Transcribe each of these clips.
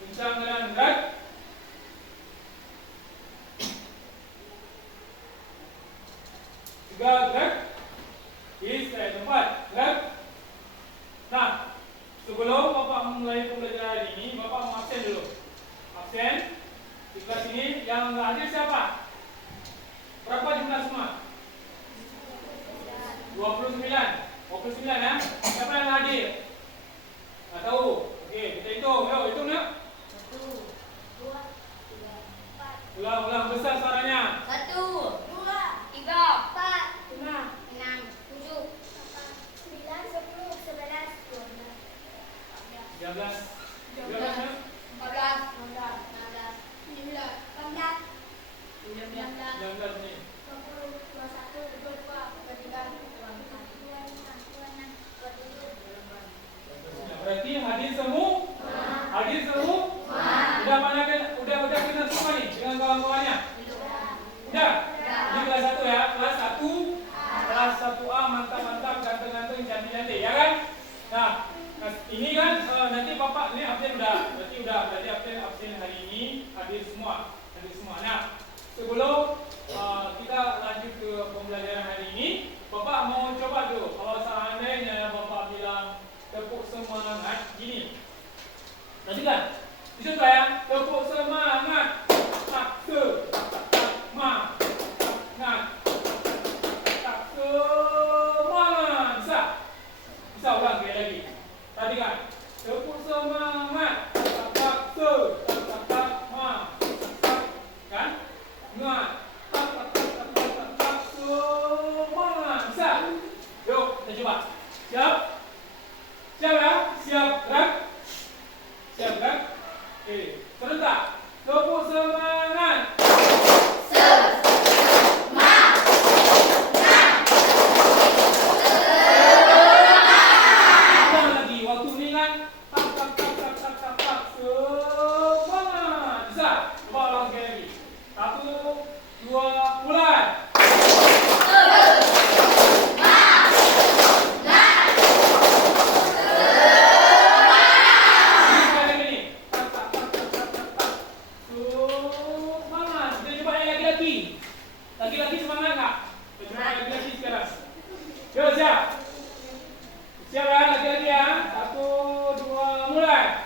Kencang dan gerak. Tiga, gerak. Istirahat. Empat, gerak. Nah, sebelum Bapak memulai pembelajaran hari ini, Bapak mau absen dulu. Absen. Di kelas ini yang nggak hadir siapa? Berapa jumlah semua? 29. 29 ya. Siapa yang nggak hadir? Nggak tahu. Oke, kita hitung. Yuk, hitung yuk. 1, 2, 3, 4. Ulang besar suaranya. 1, 2, 3, 4, 5, 6, 7, 8, 9, 10, 11, 12, 13. 13, ya? 14, 15, 16, 17, 18, 19, 19 nih. 20, 21, 22, 23, 24, 25, 26, 27. Berarti hadir semua? Hadir semua? Udah kenal semua nih dengan kawan-kawannya? Udah? Ini kelas 1 ya, kelas 1. Kelas 1A mantap-mantap, ganteng-ganteng, cantik-cantik, ya kan? Nah, ini kan nanti Bapak ini absen berarti absen hari ini hadir semua. Nah, sebelum kita lanjut ke pembelajaran hari ini, Bapak mau coba tuh kalau seandainya Bapak bilang tepuk semangat gini. Nanti kan? Bisa tak ya? Tepuk semangat. Tak semangat. Tak semangat. Bisa? Bisa ulang sekali lagi. Tadi kan? Tepuk semangat. Tak semangat. Kan? Ngat. Tak semangat. Bisa? Yuk, kita coba. Siap? Siap ya? Siap, gerak. Siap, gerak. Oke, serentak. Tepuk semangat. Ulang lagi. Waktu ni kan. Tak. Semangat. Bisa? Coba ulang sekali lagi. 1, 2, mulai. Lagi-lagi semangat nggak? Kita coba lagi-lagi sekarang. Yuk, siap. Siap ya, lagi-lagi ya. 1, 2, mulai.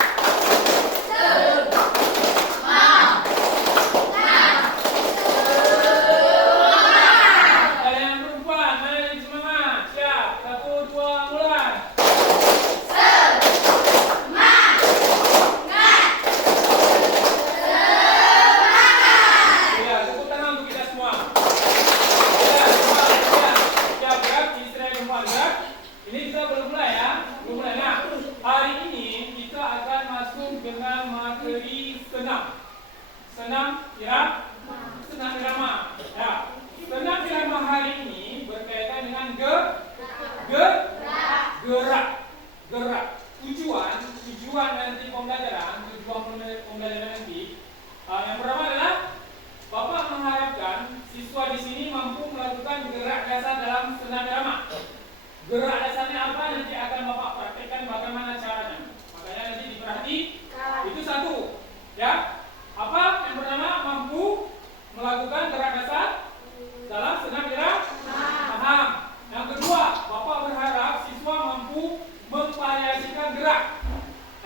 Kalian perempuan, mana yang semangat? Siap. 1, 2, mulai. Ya, tepuk tangan untuk kita semua. Siap, gerak. Istirahat tempat gerak. Ini kita belum mulai ya. Belum mulai. Nah, hari ini kita akan masuk dengan materi senam. Senam irama. Ya. Senam irama hari ini berkaitan dengan gerak. Tujuan nanti pembelajaran nanti yang pertama adalah Bapak mengharapkan siswa di sini mampu melakukan gerak dasar dalam senam irama. Gerak dasarnya apa nanti akan Bapak praktekkan bagaimana caranya. Makanya nanti diperhatikan. Itu satu, ya. Apa yang pertama mampu melakukan gerak dasar dalam senam irama. Paham. Yang kedua, Bapak berharap siswa mampu memvariasikan gerak.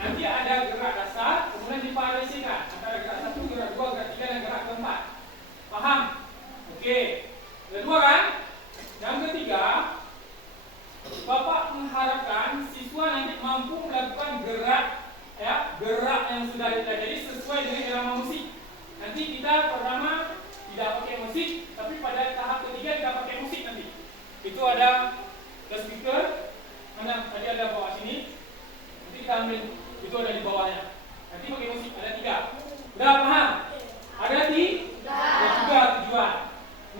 Nanti ada gerak dasar, kemudian divariasikan antara gerak 1, gerak 2, gerak 3, dan gerak keempat. Paham? Oke. Kedua kan? Yang ketiga, Bapak mengharapkan siswa nanti mampu melakukan gerak yang sudah dipelajari sesuai dengan irama musik. Nanti kita pertama tidak pakai musik, tapi pada tahap ketiga kita pakai musik nanti. Itu ada speaker, mana tadi ada bawah sini. Nanti kita ambil, itu ada di bawahnya. Nanti pakai musik, ada 3. Udah paham? Ada 3 tujuan.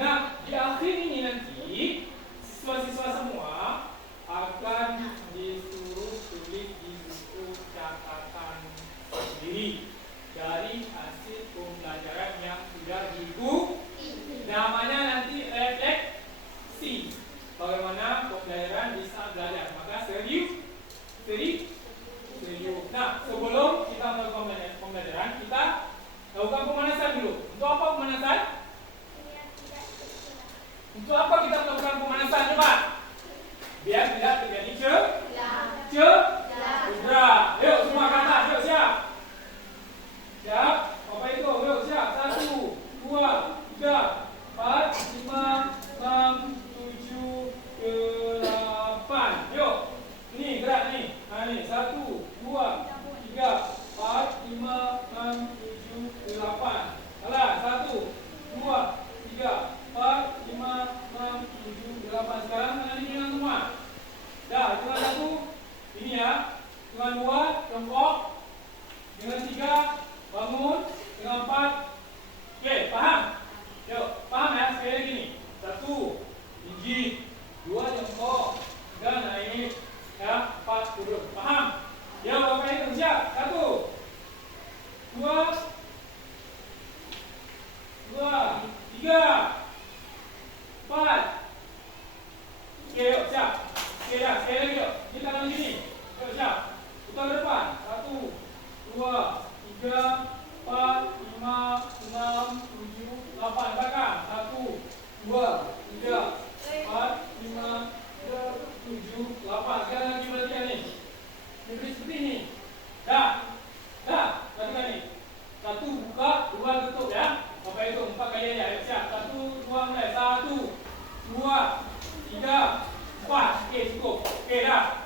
Nah, di akhir ini nanti siswa-siswa semua akan disuruh tulis di buku catatan sendiri dari hasil pembelajaran yang sudah diikuti. Namanya nanti refleksi. Bagaimana pembelajaran bisa belajar. Maka serius. Nah, sebelum kita melakukan pembelajaran Dengan 3, bangun. Dengan 4, oke, paham? Yuk, paham ya? Sekali lagi nih. 1, tinggi. 2, jongkok. 3, naik. Ya, 4, turun. Paham? Ya, Bapak hitung siap. 1, 2, 3, 4. Oke, yuk, siap. Oke, ya, sekali lagi yuk. Kita tangan di sini. Yuk, siap. Putar ke depan. 1, 2, 3, 4, 5, 6, 7, 8. Belakang. 1, 2, 3, 4, 5, 7, 8. Sekarang lagi berarti nih. Ini seperti ini. Dah. Dah. Berarti nih. 1 buka, 2 tutup ya. Bapak hitung 4 kali aja. Ayo siap. 1, 2, mulai. 1, 2, 3, 4. Oke, cukup. Oke, dah.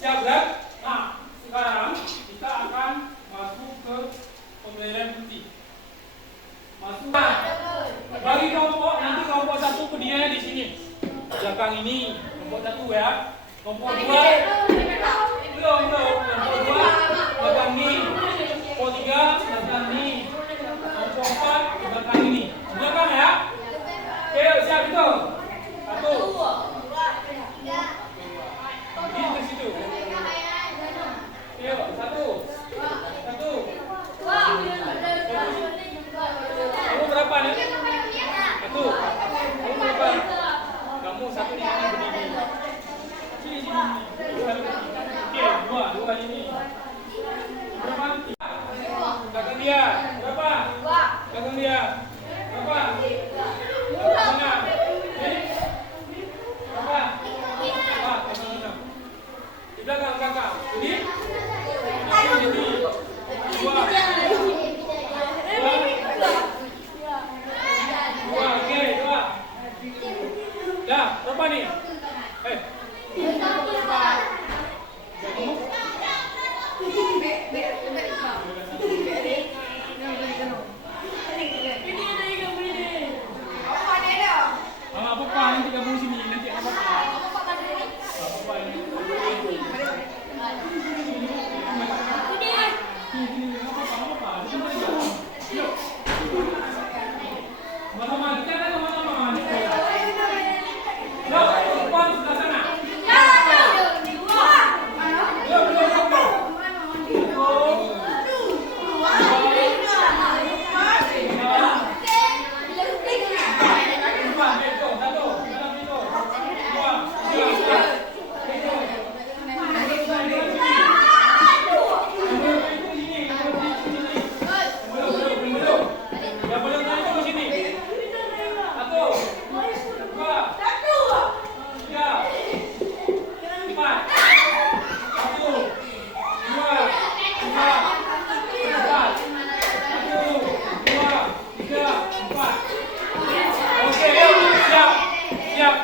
Siap, kan? Nah, sekarang kita akan masuk ke pembelajaran putih. Masuk. Nah, bagi kelompok, nanti kelompok 1 berdiri di sini. Belakang ini, kelompok 1 ya. Kelompok 2, belum. Kelompok 2, belakang ini. Kelompok 3, belakang ini. Kelompok 4, belakang ini. Belakang ya. Oke, siap itu. 1, 3, di situ. Yuk, 1. Kamu berapa nih? 1. Kamu berapa? Kamu 1 di sini berdiri. Sini. Oke, 2 ini. Berapa? 3. Belakang dia. Berapa? Belakang dia. Berapa? Belakang sana. Berapa? Di belakang kakak. Ini? Ini. 2. 2, oke, 2. Dah, berapa nih? Apa nanti kamu sini, nanti apa?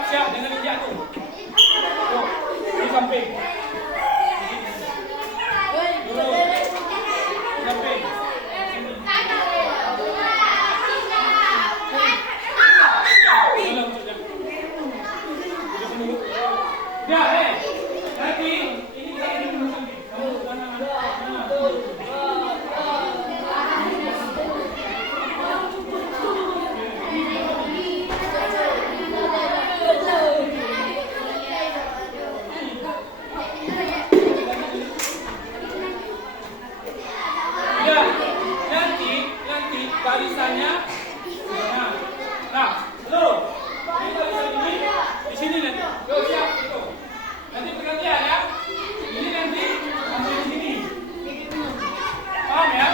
Siap dengan jatuh. Di samping. Dulu. Samping. Sini. Dalam saja. Ya, nanti ini kita dulu samping. Kamu kanan. Barisannya, nah, seluruh. Ini barisan ini di sini nanti. Yuk siap itu. Nanti pergantian ya. Ini nanti sampai di sini. Paham ya?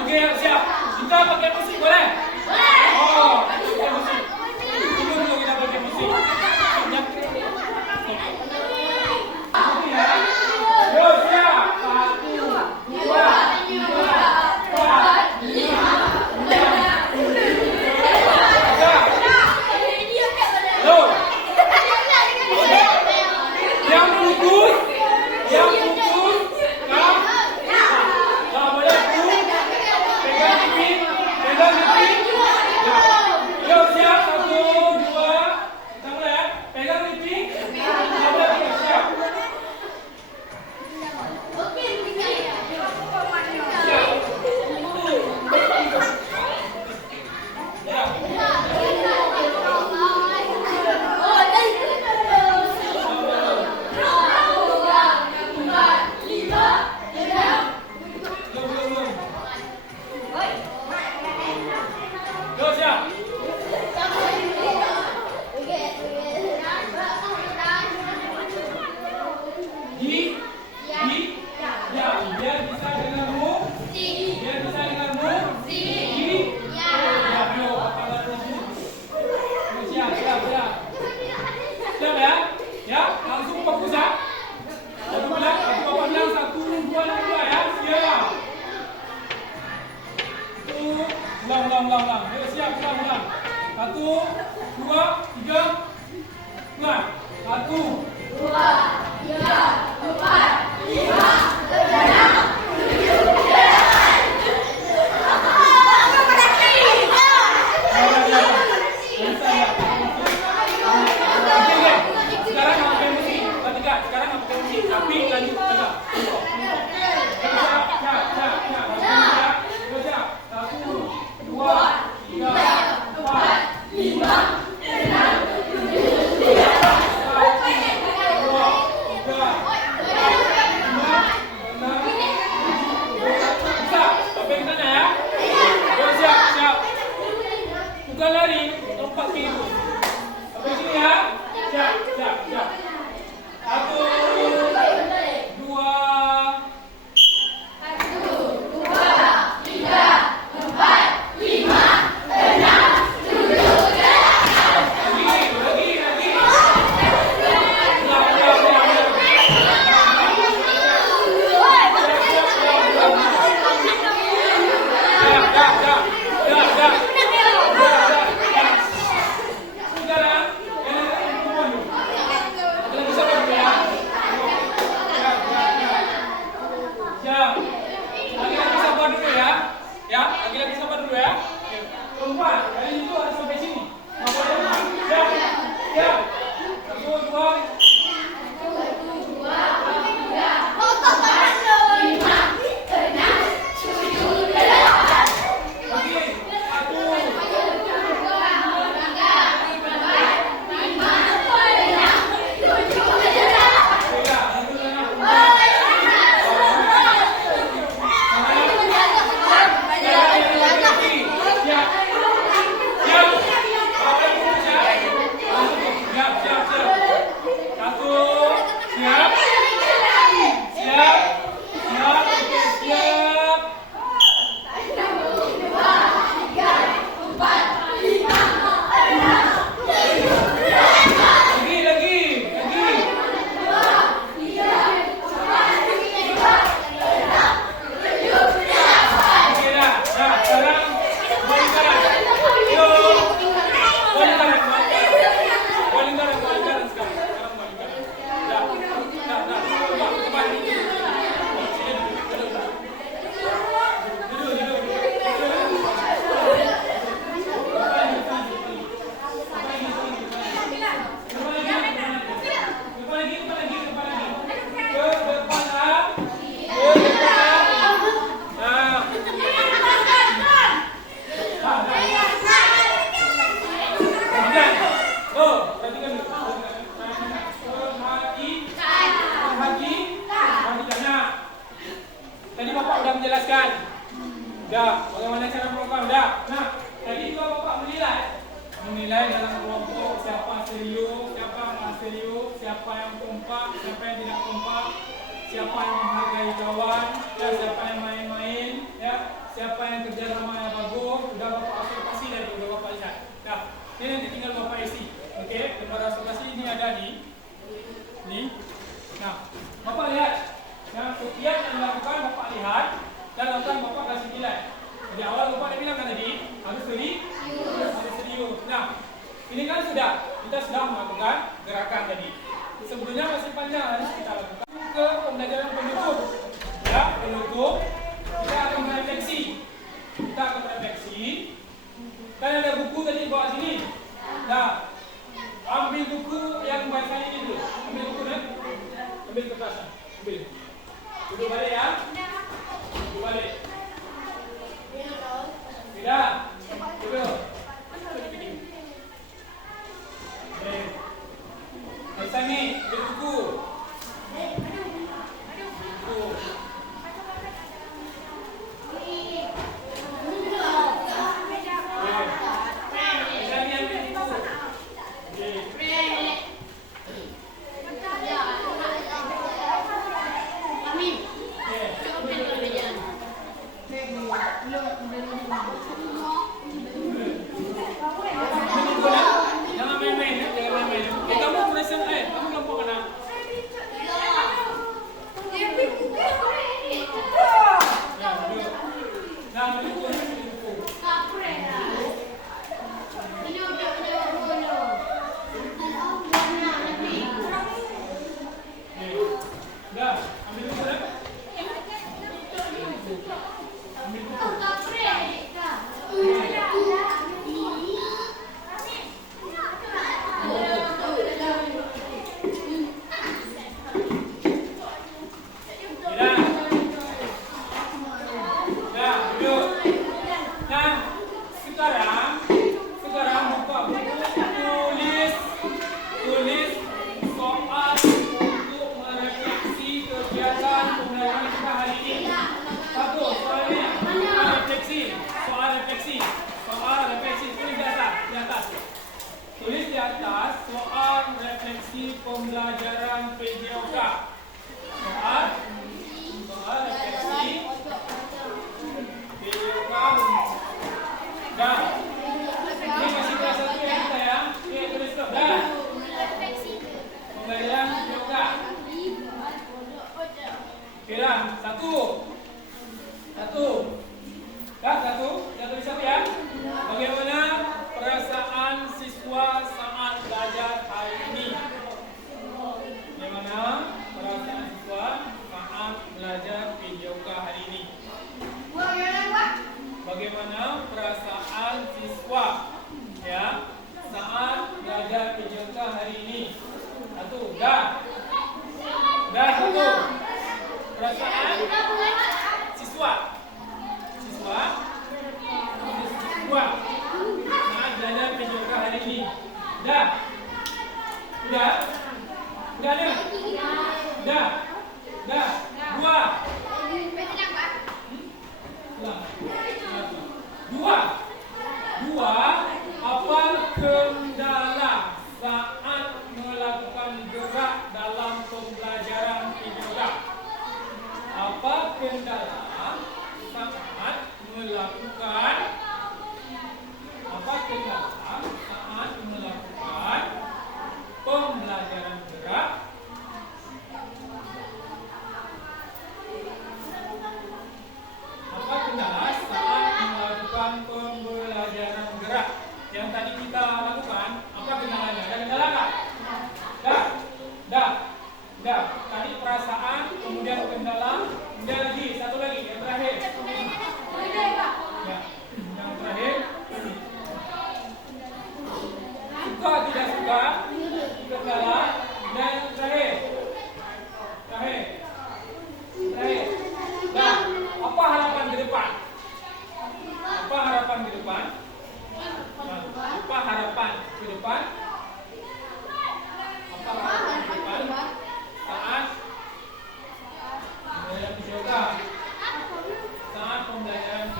Oke, siap. Kita pakai musik boleh? Boleh. Oh, pakai musik. Dulu kita pakai musik. Yuk siap. 1, 2, 3, 4, 5. Yang putus Ya. Biar bisa dengarmu. Biar bisa dengarmu. Ya. Ayo, Bapak lari dulu. Siap. Siap ya? Ya, langsung fokus ya. Bapak bilang 1, 2 ya. Siap. Ulang. Ayo siap, ulang. 1, 2, 3. Ulang. 1, 2, 3, 4, 5, 6, 5. Jangan main-main ya, jangan main-main. Kamu present kamu kelompok mana? Nah, buku. Dah, ambil buku dah. Ambil buku. Sekarang buka buku, tulis soal untuk merefleksi kegiatan pembelajaran kita hari ini. Satu, soalnya soal refleksi, tulis di atas. Tulis di atas soal refleksi pembelajaran PJOK. Soal refleksi PJOK. Dah. Ini masih kelas 1 ya kita ya. Oke, tulis stop. Dah. Pembelajaran yoga. Oke dah. Satu. Dah, satu. Dah tulis apa ya? Bagaimana perasaan siswa saat belajar hari ini? Bagaimana perasaan siswa saat belajar PJOK hari ini? Bagaimana perasaan siswa ya saat belajar PJOK hari ini? Satu, dah. Satu. Perasaan siswa saat belajar PJOK hari ini. Dah. Udah ada. Dah. Dua, apa kendala saat melakukan gerak dalam pembelajaran PJOK? Apa kendala saat melakukan pembelajaran gerak? Apa kendala saat melakukan pembelajaran gerak? Yang tadi kita lakukan, apa kendalanya? Ada kendala nggak? Dah. Tadi perasaan, kemudian kendala, kemudian lagi, satu lagi, yang terakhir. Ya, yang terakhir. Suka tidak suka, kendala, dan yang terakhir. Nah, apa harapan ke depan? Saat pembelajaran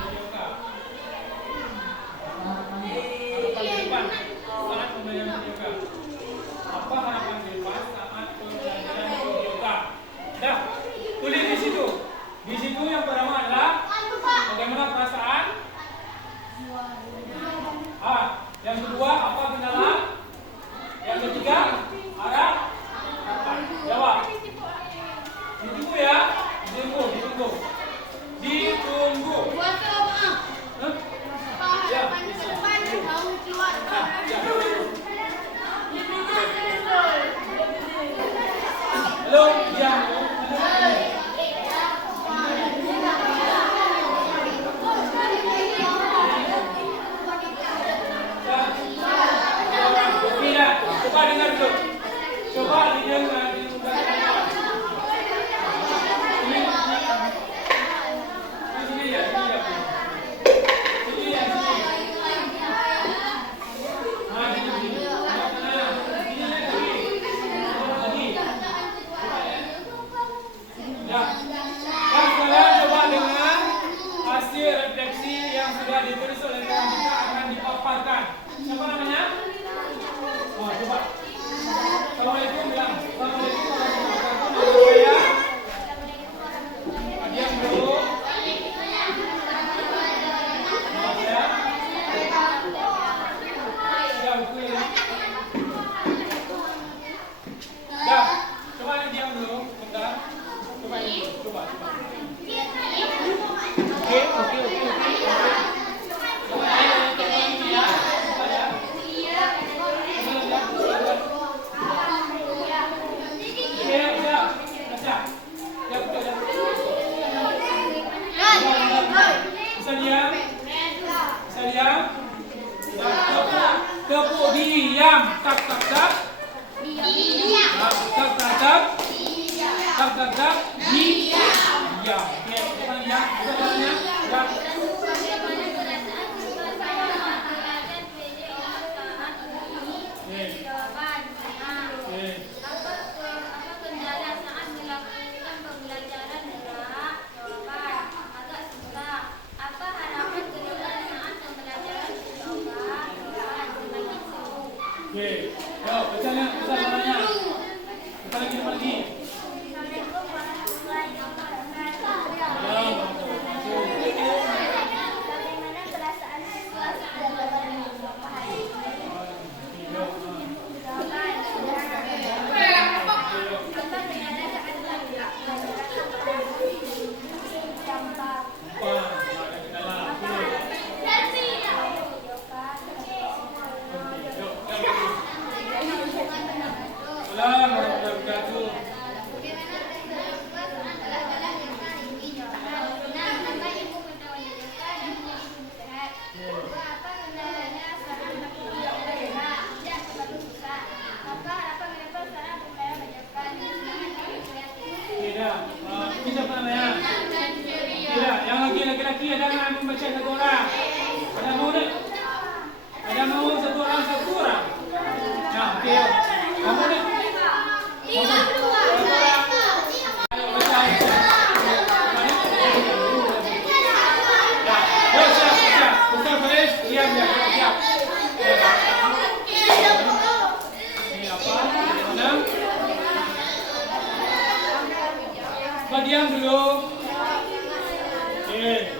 PJOK. Apa harapan ke depan saat pembelajaran PJOK? Dah, tulis di situ. Di situ yang pertama adalah bagaimana perasaan. Yang kedua apa kendala? Yang ketiga harapan. Jawab. Ditunggu ya. Ditunggu. Belum diam. Coba dengar dulu. Coba dengar. Ditulis oleh rekan kita akan dipaparkan. Siapa namanya? Oh, coba. Assalamualaikum bilang. Assalamualaikum warahmatullahi wabarakatuh. Nama saya Tak. Diam. Oke, sekarang ya. Soalnya ya. Bagaimana perasaan siswa saya saat belajar PJOK saat ini? Jawaban senang. Apa kendala saat melakukan pembelajaran berat? Jawaban agak susah. Apa harapan ke depan saat pembelajaran PJOK? Jawaban semakin seru. Oke. Yo, bacanya soalnya. Lagi. Assalamualaikum warahmatullahi wabarakatuh. Bagaimana perasaan siswa saat belajar PJOK hari ini? Jawaban apa kendala saat belajar gampang. Tidak, yang laki-laki ada yang membaca satu orang. Ada mau satu orang. Nah, oke. Kamu nih. Satu orang. Ayo baca. Siap. Ustaz Faris, diam ya. Siap. Ini apa? Mana? Diam dulu. Oke.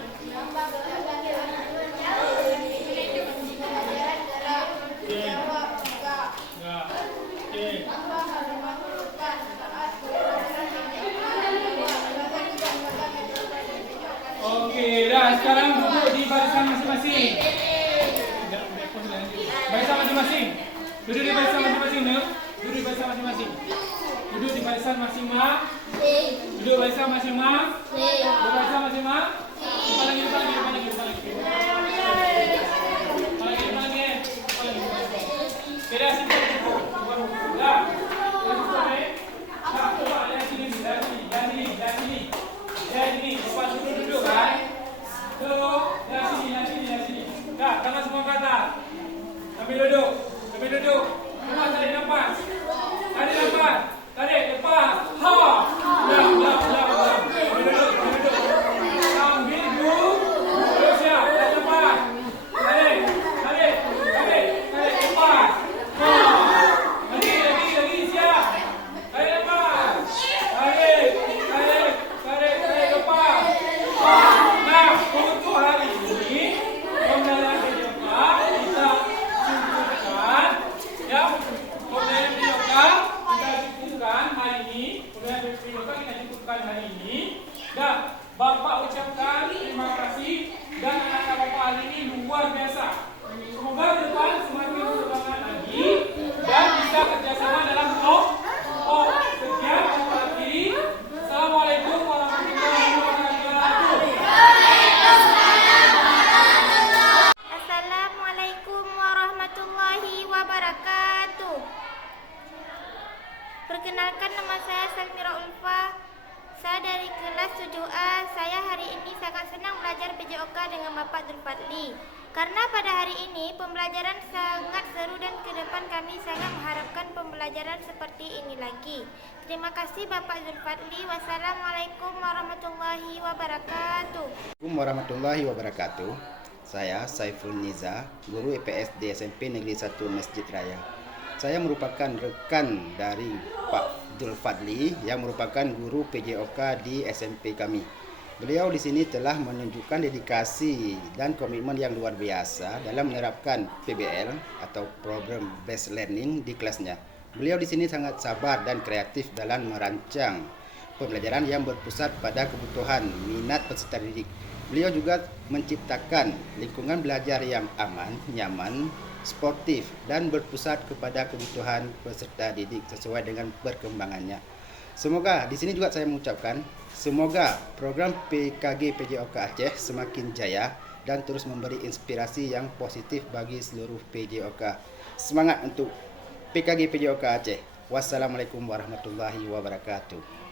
Oke, dah sekarang duduk di barisan masing-masing. Barisan masing-masing. Duduk di barisan masing-masing, no? Duduk di barisan masing-masing. Duduk di barisan masing-masing. Duduk barisan masing-masing. Duduk barisan masing-masing. Depan lagi. Oke, dah situ. Dah. Coba lihat sini. Lepas duduk kan? Duduk. Lihat sini. Dah, tangan semua ke atas. Sambil duduk. Lepas tarik nafas. Tarik lepas. Ha. Dah. Duduk. Sambil duduk. Siap. Lepas. Tarik. Lepas. Ha. Lagi. Siap. Tarik lepas. Tarik. Lepas. Ha. Nah, untuk hari ini pembelajaran PJOK kita cukupkan. Ya. Pembelajaran PJOK kita cukupkan hari ini. Dan Bapak ucapkan terima kasih dan anak-anak Bapak hari ini luar biasa. Semoga ke depan semakin berkembang lagi dan bisa kerjasama dalam sekian Bapak akhiri. Assalamualaikum warahmatullahi wabarakatuh. Assalamualaikum warahmatullahi wabarakatuh. Perkenalkan, nama saya Salmira Ulfa. Saya dari kelas 7A. Saya hari ini sangat senang belajar PJOK dengan Bapak Zulfadli. Karena pada hari ini pembelajaran sangat seru dan ke depan kami sangat mengharapkan pembelajaran seperti ini lagi. Terima kasih Bapak Zulfadli. Wassalamualaikum warahmatullahi wabarakatuh. Assalamualaikum warahmatullahi wabarakatuh. Saya Saiful Niza, guru IPS di SMP Negeri 1 Masjid Raya. Saya merupakan rekan dari Pak Zulfadli yang merupakan guru PJOK di SMP kami. Beliau di sini telah menunjukkan dedikasi dan komitmen yang luar biasa dalam menerapkan PBL atau Program Based Learning di kelasnya. Beliau di sini sangat sabar dan kreatif dalam merancang pembelajaran yang berpusat pada kebutuhan minat peserta didik. Beliau juga menciptakan lingkungan belajar yang aman, nyaman, sportif dan berpusat kepada kebutuhan peserta didik sesuai dengan perkembangannya. Semoga di sini juga saya mengucapkan semoga program PKG PJOK Aceh semakin jaya dan terus memberi inspirasi yang positif bagi seluruh PJOK. Semangat untuk PKG PJOK Aceh. Wassalamualaikum warahmatullahi wabarakatuh.